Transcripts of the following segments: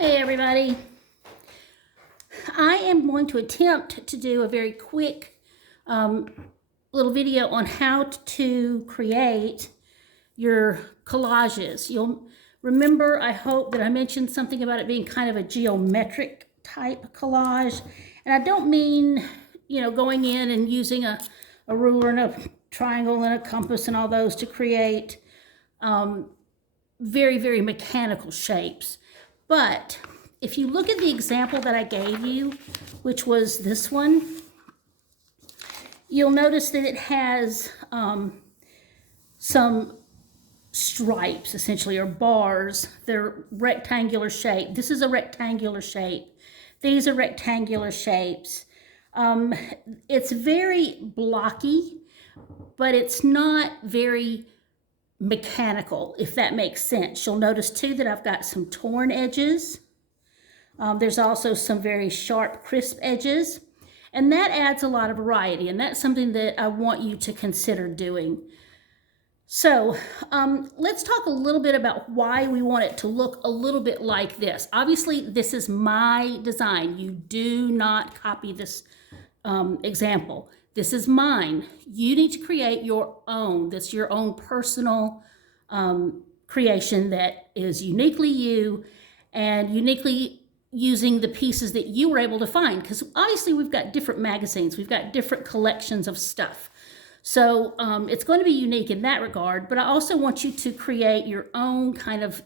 Hey everybody. I am going to attempt to do a very quick little video on how to create your collages. You'll remember, I hope, that I mentioned something about it being kind of a geometric type collage. And I don't mean, going in and using a ruler and a triangle and a compass and all those to create very, very mechanical shapes. But if you look at the example that I gave you, which was this one, you'll notice that it has some stripes, essentially, or bars. They're rectangular shape. This is a rectangular shape. These are rectangular shapes. It's very blocky, but it's not very mechanical, if that makes sense. You'll notice too that I've got some torn edges. There's also some very sharp, crisp edges, and that adds a lot of variety, and that's something that I want you to consider doing. So let's talk a little bit about why we want it to look a little bit like this. Obviously, this is my design. You do not copy this example. This is mine. You need to create your own. That's your own personal creation that is uniquely you and uniquely using the pieces that you were able to find. Because obviously we've got different magazines. We've got different collections of stuff. So it's going to be unique in that regard. But I also want you to create your own kind of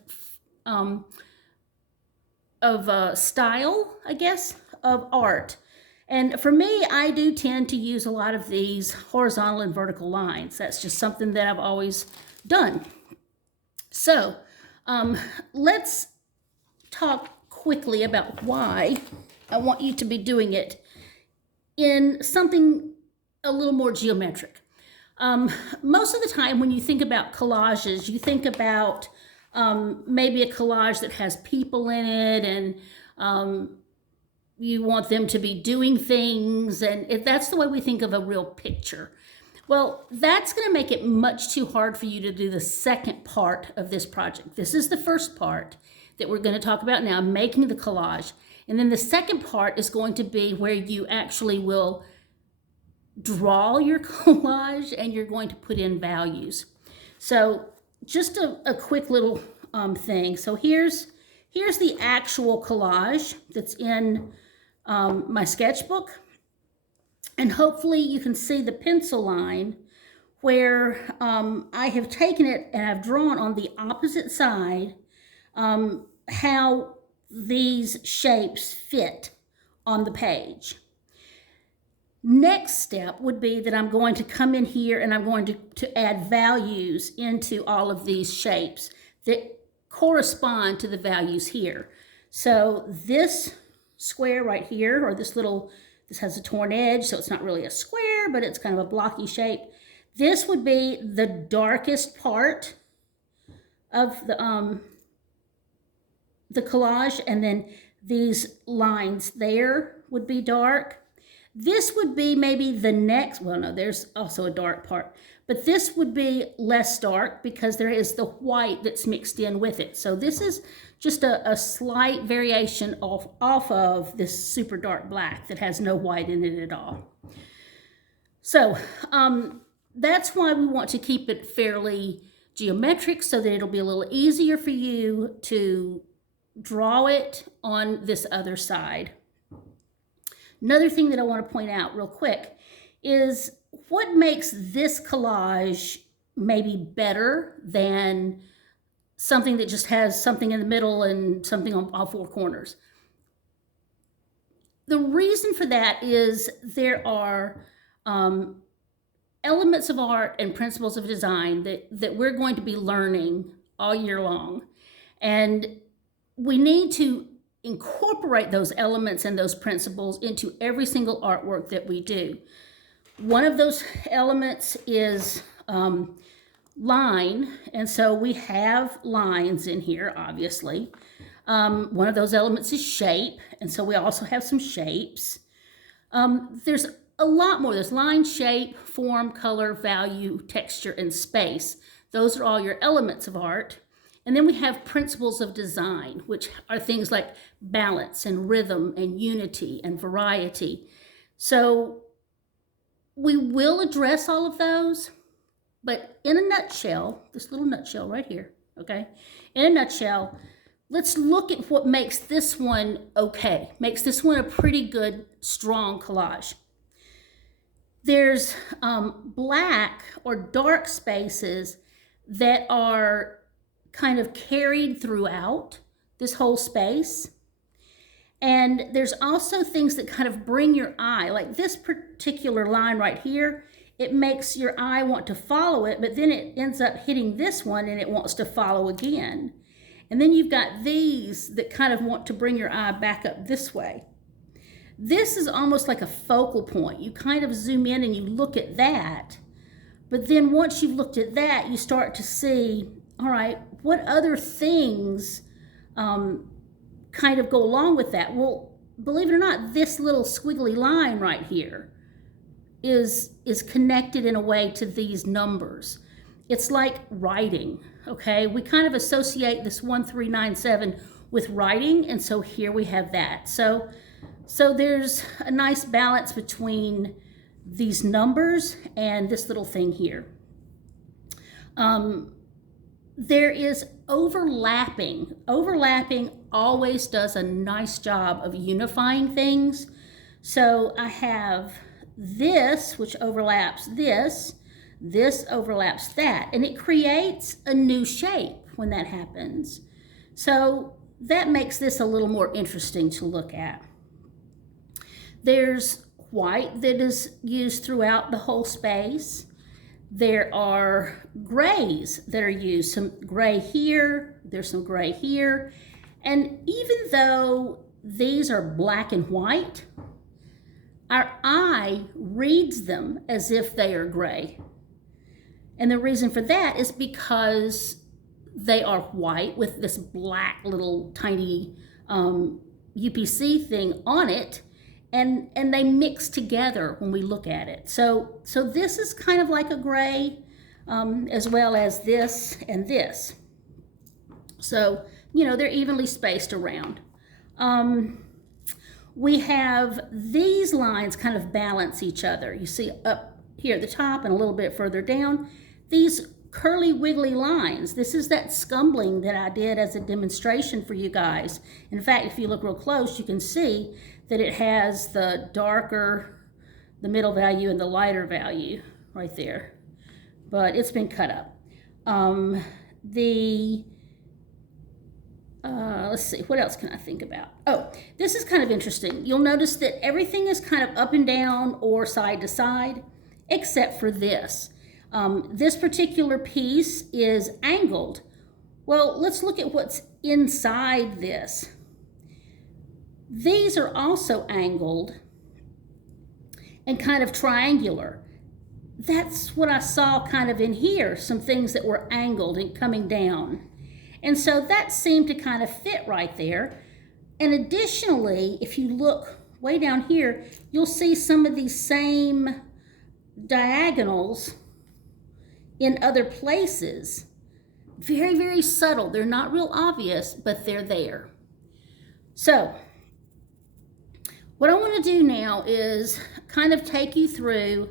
style, I guess, of art. And for me, I do tend to use a lot of these horizontal and vertical lines. That's just something that I've always done. So let's talk quickly about why I want you to be doing it in something a little more geometric. Most of the time when you think about collages, you think about maybe a collage that has people in it, and you want them to be doing things, and that's the way we think of a real picture. Well, that's going to make it much too hard for you to do the second part of this project. This is the first part that we're going to talk about now, making the collage. And then the second part is going to be where you actually will draw your collage and you're going to put in values. So just a quick little thing. So here's the actual collage that's in my sketchbook. And hopefully you can see the pencil line where I have taken it and I've drawn on the opposite side how these shapes fit on the page. Next step would be that I'm going to come in here and I'm going to add values into all of these shapes that correspond to the values here. So this square right here, or this has a torn edge, so it's not really a square, but it's kind of a blocky shape. This would be the darkest part of the collage, and then these lines there would be dark. This would be maybe the next, well, no, there's also a dark part, but this would be less dark because there is the white that's mixed in with it. So this is just a slight variation off of this super dark black that has no white in it at all. So that's why we want to keep it fairly geometric so that it'll be a little easier for you to draw it on this other side. Another thing that I want to point out real quick is what makes this collage maybe better than something that just has something in the middle and something on all four corners. The reason for that is there are elements of art and principles of design that we're going to be learning all year long. And we need to incorporate those elements and those principles into every single artwork that we do. One of those elements is line, and so we have lines in here, obviously. One of those elements is shape, and so we also have some shapes. There's a lot more. There's line, shape, form, color, value, texture, and space. Those are all your elements of art. And then we have principles of design, which are things like balance and rhythm and unity and variety. So we will address all of those, but in a nutshell, this little nutshell right here, okay? In a nutshell, let's look at what makes this one okay, makes this one a pretty good, strong collage. There's black or dark spaces that are kind of carried throughout this whole space. And there's also things that kind of bring your eye, like this particular line right here, it makes your eye want to follow it, but then it ends up hitting this one and it wants to follow again. And then you've got these that kind of want to bring your eye back up this way. This is almost like a focal point. You kind of zoom in and you look at that, but then once you've looked at that, you start to see, all right, what other things kind of go along with that? Well, believe it or not, this little squiggly line right here is connected in a way to these numbers. It's like writing, okay? We kind of associate this 1397 with writing, and so here we have that. So there's a nice balance between these numbers and this little thing here. There is overlapping. Overlapping always does a nice job of unifying things. So I have this, which overlaps this overlaps that, and it creates a new shape when that happens. So that makes this a little more interesting to look at. There's white that is used throughout the whole space. There are grays that are used, some gray here, there's some gray here. And even though these are black and white, our eye reads them as if they are gray. And the reason for that is because they are white with this black little tiny UPC thing on it, and they mix together when we look at it. So this is kind of like a gray, as well as this and this. So, you know, they're evenly spaced around. We have these lines kind of balance each other. You see up here at the top and a little bit further down, these curly wiggly lines. This is that scumbling that I did as a demonstration for you guys. In fact, if you look real close, you can see that it has the darker, the middle value, and the lighter value right there. But it's been cut up. Let's see, what else can I think about? Oh, this is kind of interesting. You'll notice that everything is kind of up and down or side to side, except for this. This particular piece is angled. Well, let's look at what's inside this. These are also angled and kind of triangular. That's what I saw kind of in here, some things that were angled and coming down. And so that seemed to kind of fit right there. And additionally, if you look way down here, you'll see some of these same diagonals in other places. Very, very subtle. They're not real obvious, but they're there. So what I want to do now is kind of take you through,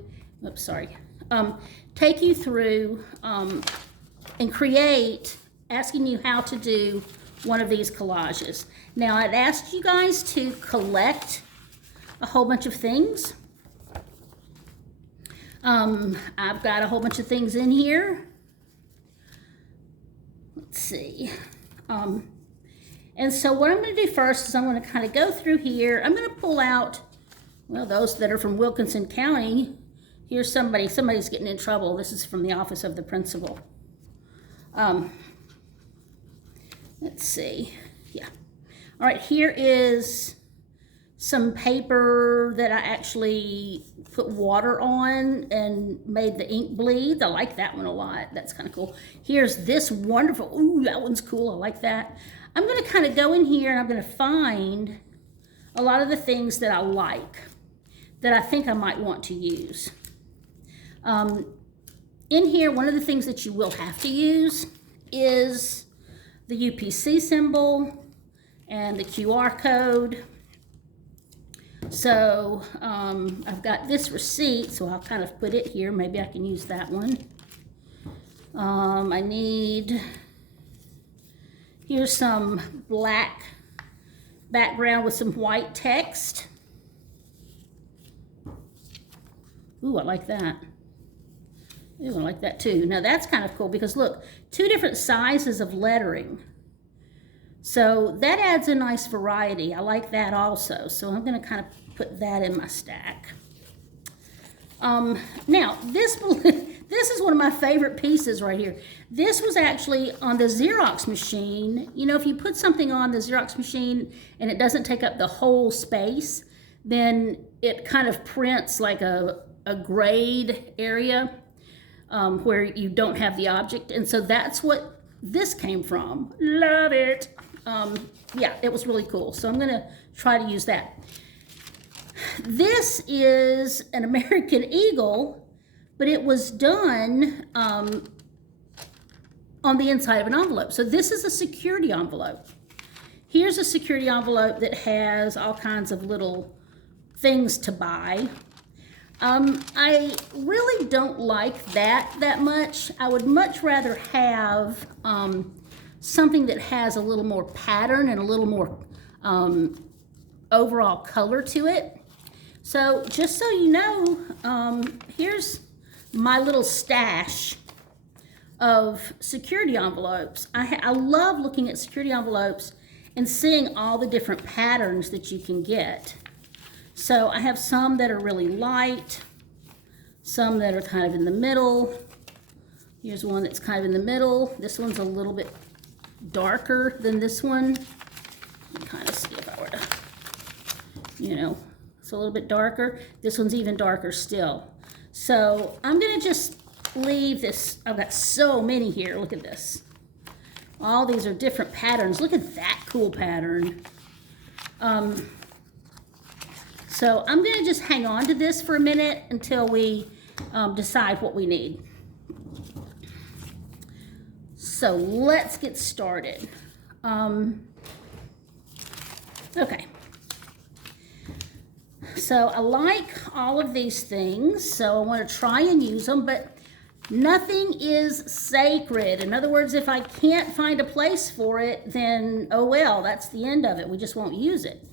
take you through and create, asking you how to do one of these collages. Now, I'd asked you guys to collect a whole bunch of things. I've got a whole bunch of things in here. Let's see. And so what I'm going to do first is I'm going to kind of go through here. I'm going to pull out, well, those that are from Wilkinson County. Here's somebody's getting in trouble. This is from the office of the principal. Let's see. Yeah. All right, here is some paper that I actually put water on and made the ink bleed. I like that one a lot. That's kind of cool. Here's this wonderful, ooh, that one's cool. I like that. I'm going to kind of go in here and I'm going to find a lot of the things that I like, that I think I might want to use. In here, one of the things that you will have to use is the UPC symbol and the QR code. So I've got this receipt, so I'll kind of put it here. Maybe I can use that one. I need, here's some black background with some white text. Ooh, I like that. Ooh, I like that too. Now that's kind of cool because look, 2 different sizes of lettering. So that adds a nice variety. I like that also. So I'm going to kind of put that in my stack. Now, this is one of my favorite pieces right here. This was actually on the Xerox machine. You know, if you put something on the Xerox machine and it doesn't take up the whole space, then it kind of prints like a grayed area where you don't have the object. And so that's what this came from. Love it. Yeah, it was really cool. So I'm going to try to use that. This is an American Eagle, but it was done on the inside of an envelope. So this is a security envelope. Here's a security envelope that has all kinds of little things to buy. I really don't like that much. I would much rather have something that has a little more pattern and a little more overall color to it. So just so you know, here's my little stash of security envelopes. I love looking at security envelopes and seeing all the different patterns that you can get. So I have some that are really light, some that are kind of in the middle. Here's one that's kind of in the middle. This one's a little bit darker than this one. You can kind of see if I were to, you know, it's a little bit darker. This one's even darker still. So I'm gonna just leave this. I've got so many here. Look at this. All these are different patterns. Look at that cool pattern. So I'm gonna just hang on to this for a minute until we decide what we need. So let's get started. Okay. So I like all of these things, so I want to try and use them, but nothing is sacred. In other words, if I can't find a place for it, then oh well, that's the end of it. We just won't use it.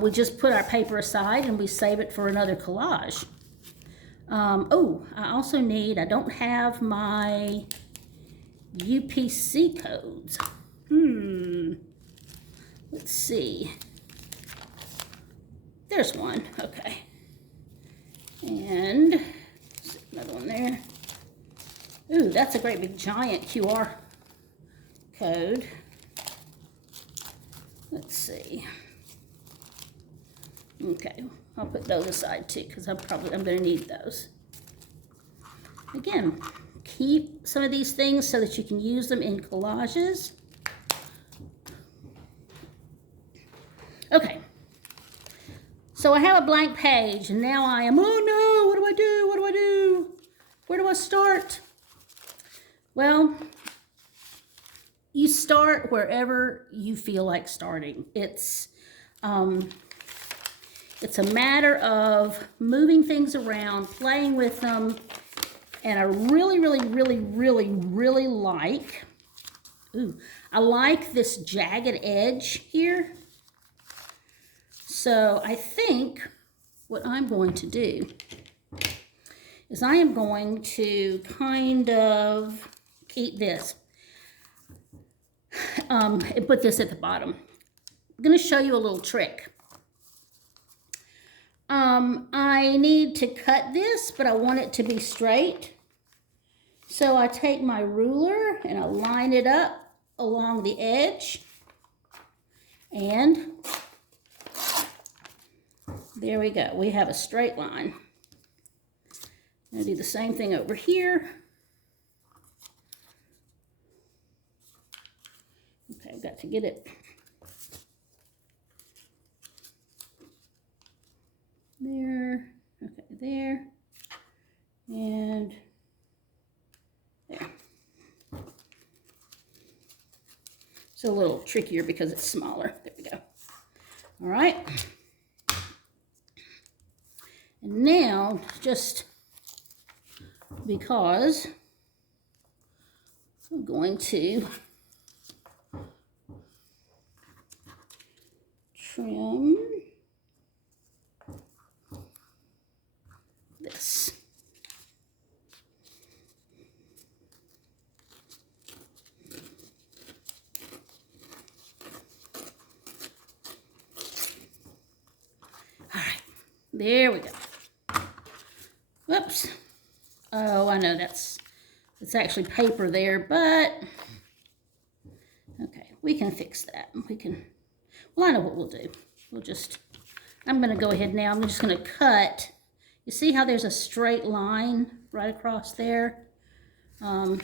We just put our paper aside and we save it for another collage. Oh, I also need, I don't have my UPC codes. Let's see. There's one, okay. And another one there. Ooh, that's a great big giant QR code. Let's see. Okay, I'll put those aside too because I'm going to need those. Again, keep some of these things so that you can use them in collages. Okay. So I have a blank page, and now I am, oh no, what do I do? What do I do? Where do I start? Well, you start wherever you feel like starting. It's a matter of moving things around, playing with them, and I really like, I like this jagged edge here. So I think what I'm going to do is I am going to kind of keep this and put this at the bottom. I'm going to show you a little trick. I need to cut this, but I want it to be straight. So I take my ruler and I line it up along the edge, and there we go. We have a straight line. I'm going to do the same thing over here. Okay, I've got to get it there. Okay, there. And there. It's a little trickier because it's smaller. There we go. All right. And now, just because I'm going to trim this. All right, there we go. Whoops. Oh, I know it's actually paper there, but okay, we can fix that. Well, I know what we'll do. I'm going to go ahead now. I'm just going to cut. You see how there's a straight line right across there? Yeah.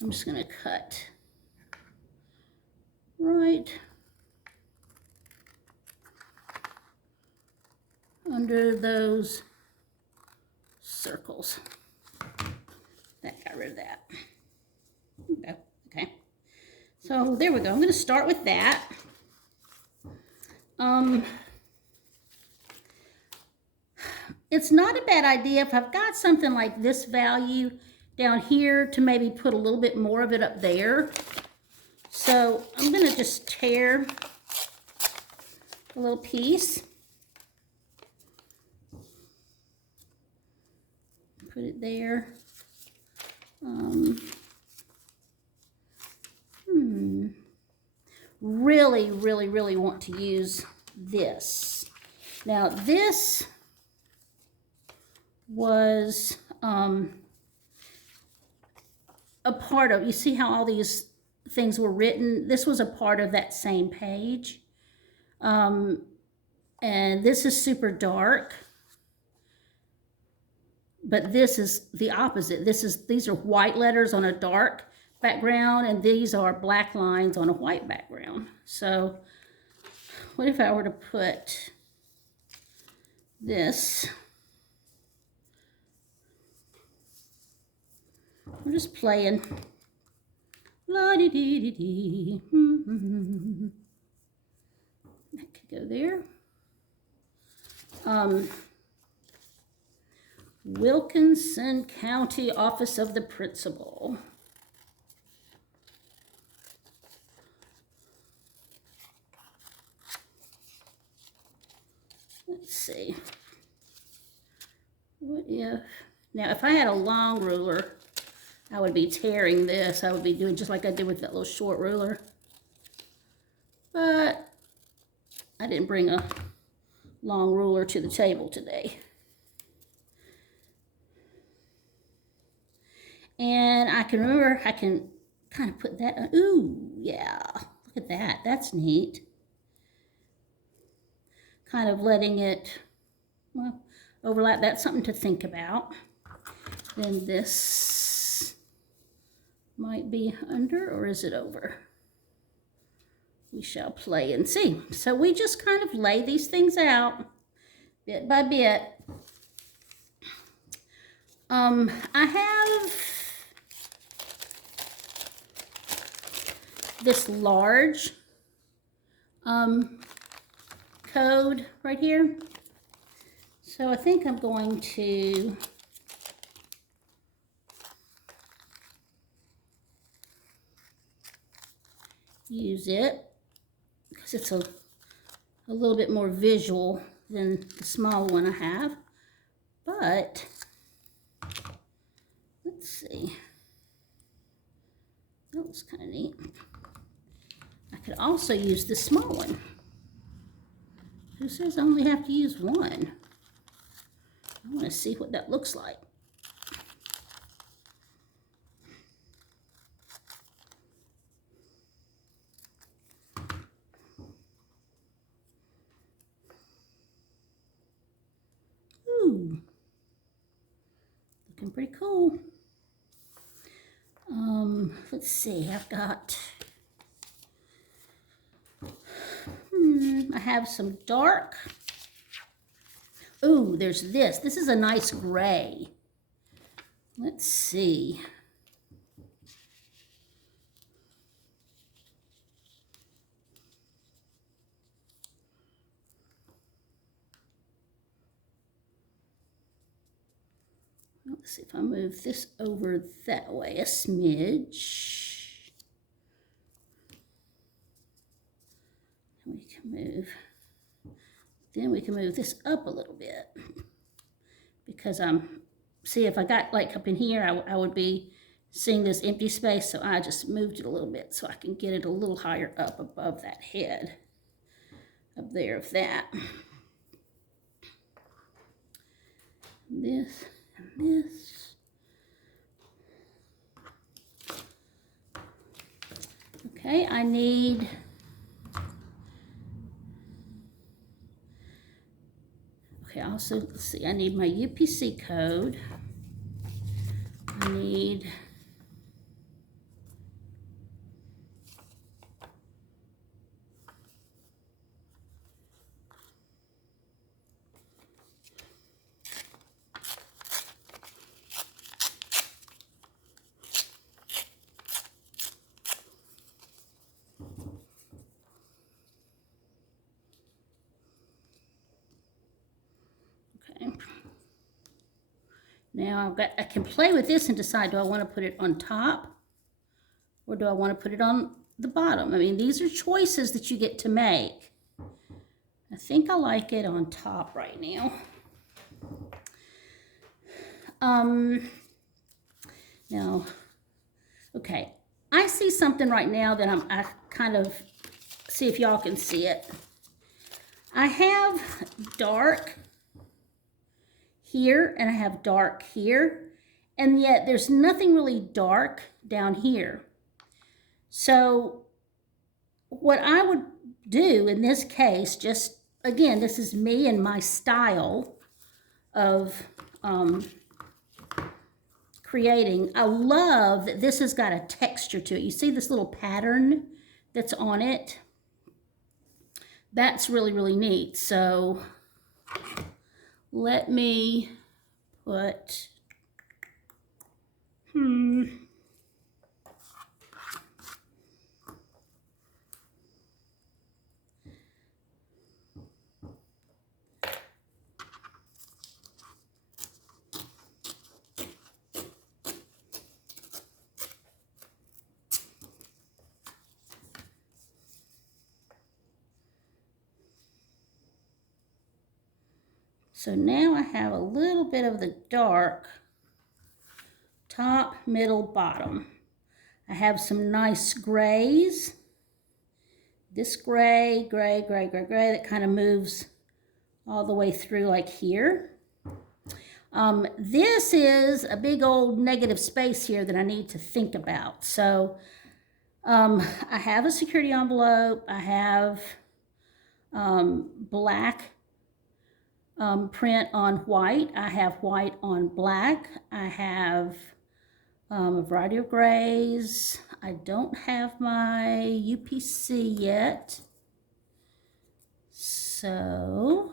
I'm just going to cut right under those circles. That got rid of that. Okay. So there we go. I'm going to start with that. It's not a bad idea if I've got something like this value down here to maybe put a little bit more of it up there. So I'm going to just tear a little piece. Put it there. Really want to use this. Now this was a part of, you see how all these things were written? This was a part of that same page. And this is super dark. But this is the opposite. These are white letters on a dark background, and these are black lines on a white background. So what if I were to put this? We're just playing. La-dee-dee-dee-dee. That could go there. Wilkinson County Office of the Principal. Let's see. What if, now if I had a long ruler, I would be tearing this. I would be doing just like I did with that little short ruler. But I didn't bring a long ruler to the table today. And I can remember, I can kind of put that, ooh, yeah, look at that, that's neat. Kind of letting it, well, overlap, that's something to think about. Then this might be under, or is it over? We shall play and see. So we just kind of lay these things out bit by bit. I have this large code right here. So I think I'm going to use it because it's a little bit more visual than the small one I have. But let's see. That looks kind of neat. I could also use the small one. Who says I only have to use one? I want to see what that looks like. Ooh, looking pretty cool. Let's see, I've got, I have some dark. Ooh, there's this. This is a nice gray. Let's see. let's see if I move this over that way a smidge. We can move, then we can move this up a little bit because see if I got like up in here, I would be seeing this empty space, so I just moved it a little bit so I can get it a little higher up above that head up there of that. This and this. Okay, I need also, let's see, I need my UPC code. I need now I can play with this and decide, do I want to put it on top or do I want to put it on the bottom? I mean, these are choices that you get to make. I think I like it on top right now. Now, okay, I see something right now that I kind of, see if y'all can see it. I have dark here and I have dark here, and yet there's nothing really dark down here. So what I would do in this case, just again, this is me and my style of creating. I love that this has got a texture to it. You see this little pattern that's on it? That's really, really neat. So let me put, so now I have a little bit of the dark top, middle, bottom. I have some nice grays. This gray, gray, gray, gray, gray that kind of moves all the way through like here. This is a big old negative space here that I need to think about. So I have a security envelope. I have black print on white. I have white on black. I have a variety of grays. I don't have my UPC yet. So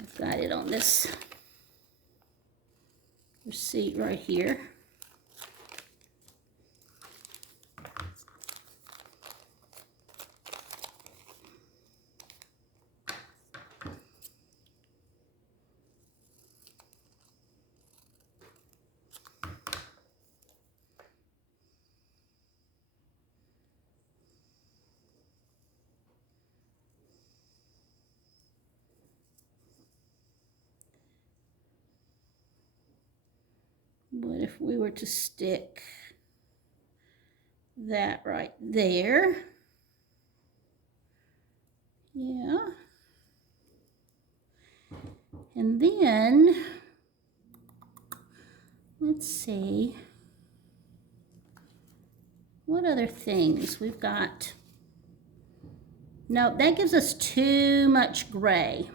I've got it on this receipt right here. What if we were to stick that right there? Yeah. And then, let's see, what other things we've got? No, that gives us too much gray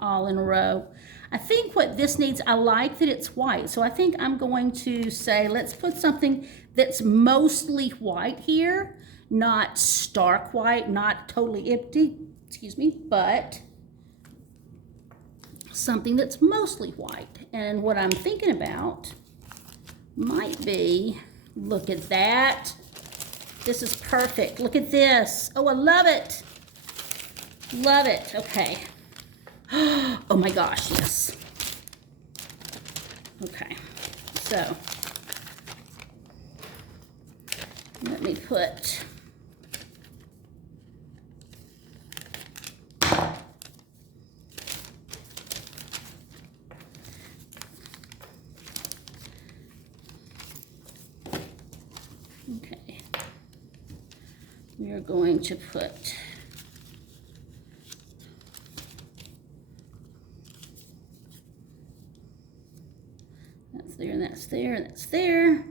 all in a row. I think what this needs, I like that it's white, so I think I'm going to say, let's put something that's mostly white here, not stark white, not totally empty, excuse me, but something that's mostly white. And what I'm thinking about might be, look at that. This is perfect. Look at this. Oh, I love it. Love it. Okay. Oh my gosh, yes. Okay, so let me put okay. We are going to put that's there, and that's there, and that's there.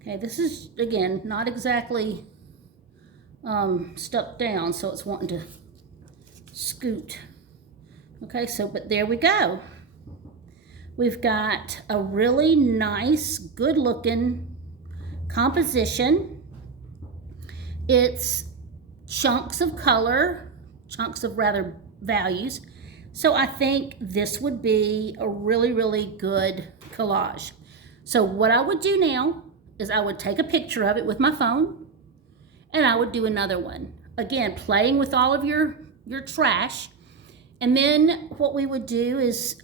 Okay, this is, again, not exactly stuck down, so it's wanting to scoot. Okay, so, but there we go. We've got a really nice, good-looking composition. It's chunks of color, chunks of rather values. So I think this would be a really, really good collage. So what I would do now is I would take a picture of it with my phone, and I would do another one. Again, playing with all of your trash. And then what we would do is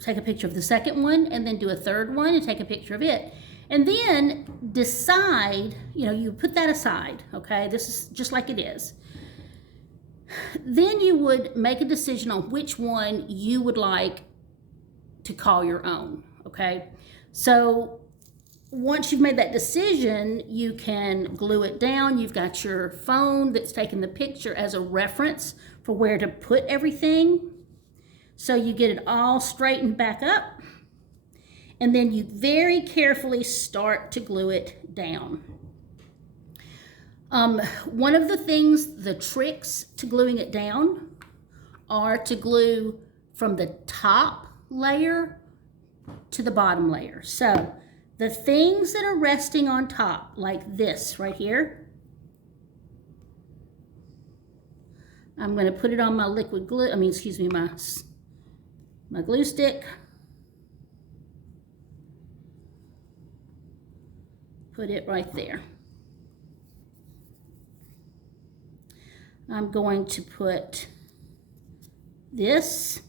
take a picture of the second one, and then do a third one and take a picture of it. And then decide, you put that aside, okay? This is just like it is. Then you would make a decision on which one you would like to call your own, okay? So once you've made that decision, you can glue it down. You've got your phone that's taking the picture as a reference for where to put everything. So you get it all straightened back up, and then you very carefully start to glue it down. One of the things, the tricks to gluing it down are to glue from the top layer to the bottom layer. So the things that are resting on top, like this right here, I'm going to put it on my liquid glue, my glue stick. Put it right there. I'm going to put this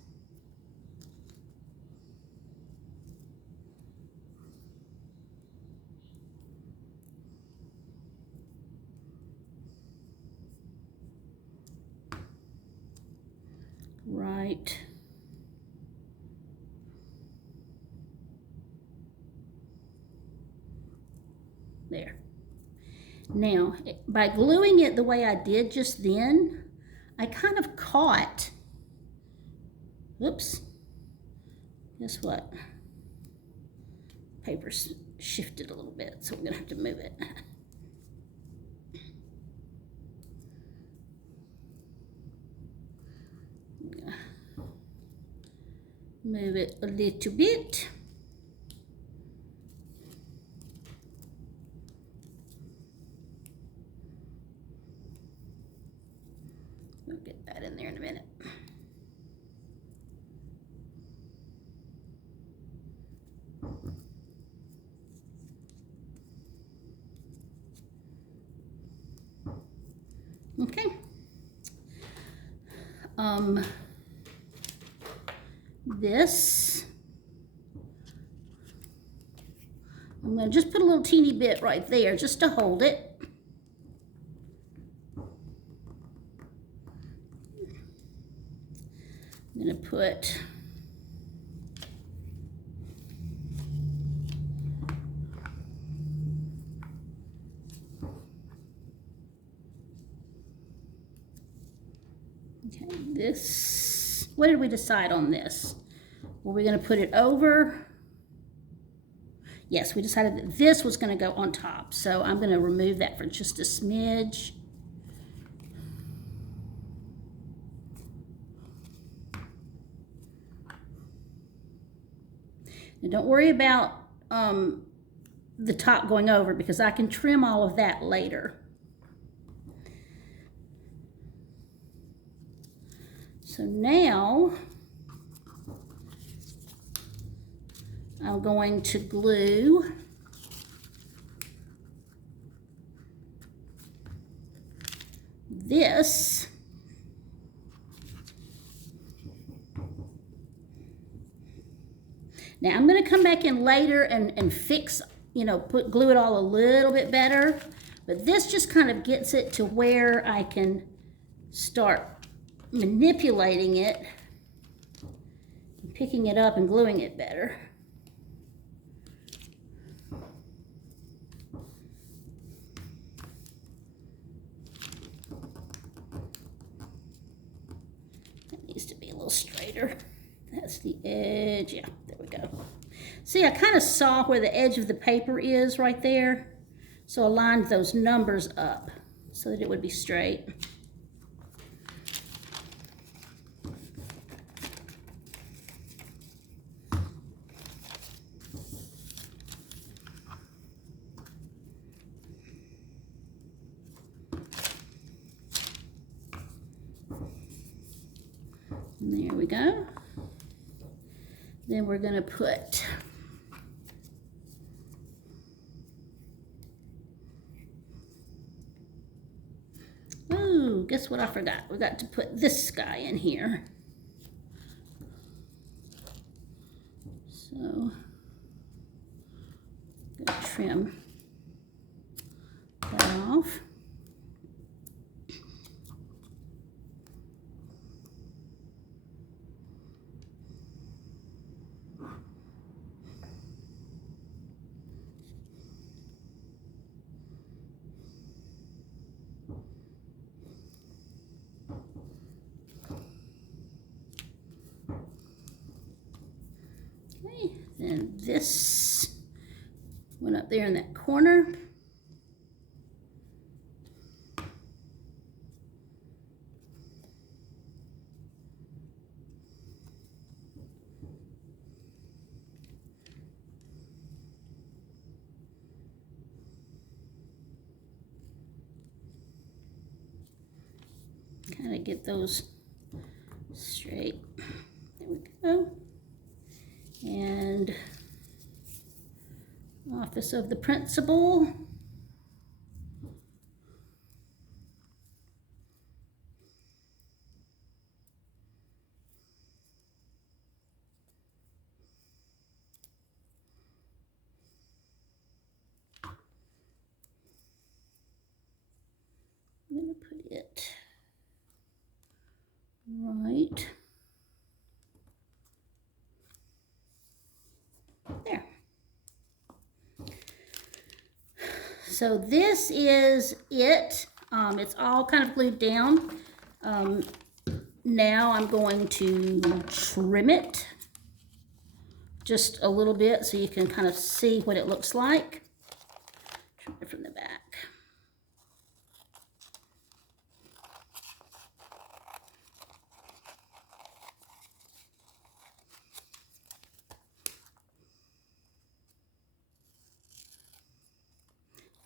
right there. Now, by gluing it the way I did just then, I kind of caught, whoops, guess what? Paper's shifted a little bit, so we're gonna have to move it. Move it a little bit. We'll get that in there in a minute. Okay. This, I'm going to just put a little teeny bit right there just to hold it. I'm going to put this. What did we decide on this? Were we going to put it over? Yes, we decided that this was going to go on top. So I'm going to remove that for just a smidge. And don't worry about the top going over, because I can trim all of that later. So now I'm going to glue this Now I'm going to come back in later and fix, you know, glue it all a little bit better. But this just kind of gets it to where I can start manipulating it, picking it up and gluing it better. That needs to be a little straighter. That's the edge. Yeah, there we go. See, I kind of saw where the edge of the paper is right there. So I lined those numbers up so that it would be straight. And there we go. Then we're going to put guess what I forgot? We got to put this guy in here. So, gonna trim that off. And this went up there in that corner. Kind of get those straight. There we go. And Office of the Principal. I'm going to put it right there. So this is it. It's all kind of glued down. Now I'm going to trim it just a little bit so you can kind of see what it looks like. Trim it from the back.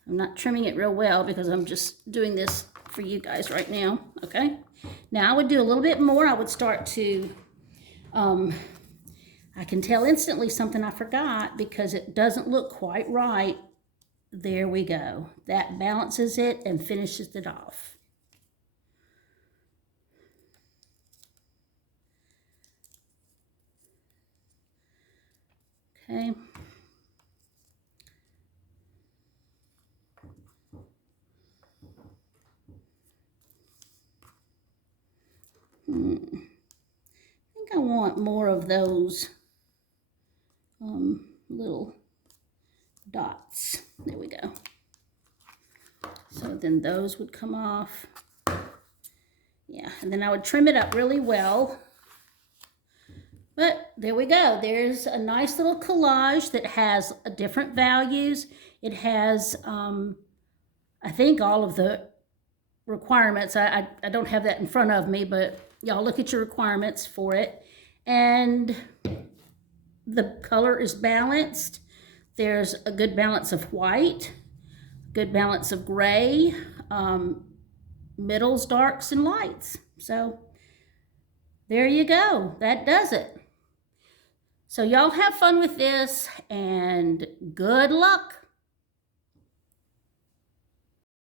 I'm not trimming it real well because I'm just doing this for you guys right now, okay? Now I would do a little bit more. I would start to, I can tell instantly something I forgot because it doesn't look quite right. There we go. That balances it and finishes it off. Okay. I think I want more of those little dots. There we go. So then those would come off. Yeah, and then I would trim it up really well. But there we go. There's a nice little collage that has different values. It has, I think, all of the requirements. I don't have that in front of me, but y'all look at your requirements for it. And the color is balanced. There's a good balance of white, good balance of gray, middles, darks, and lights. So there you go. That does it. So y'all have fun with this and good luck.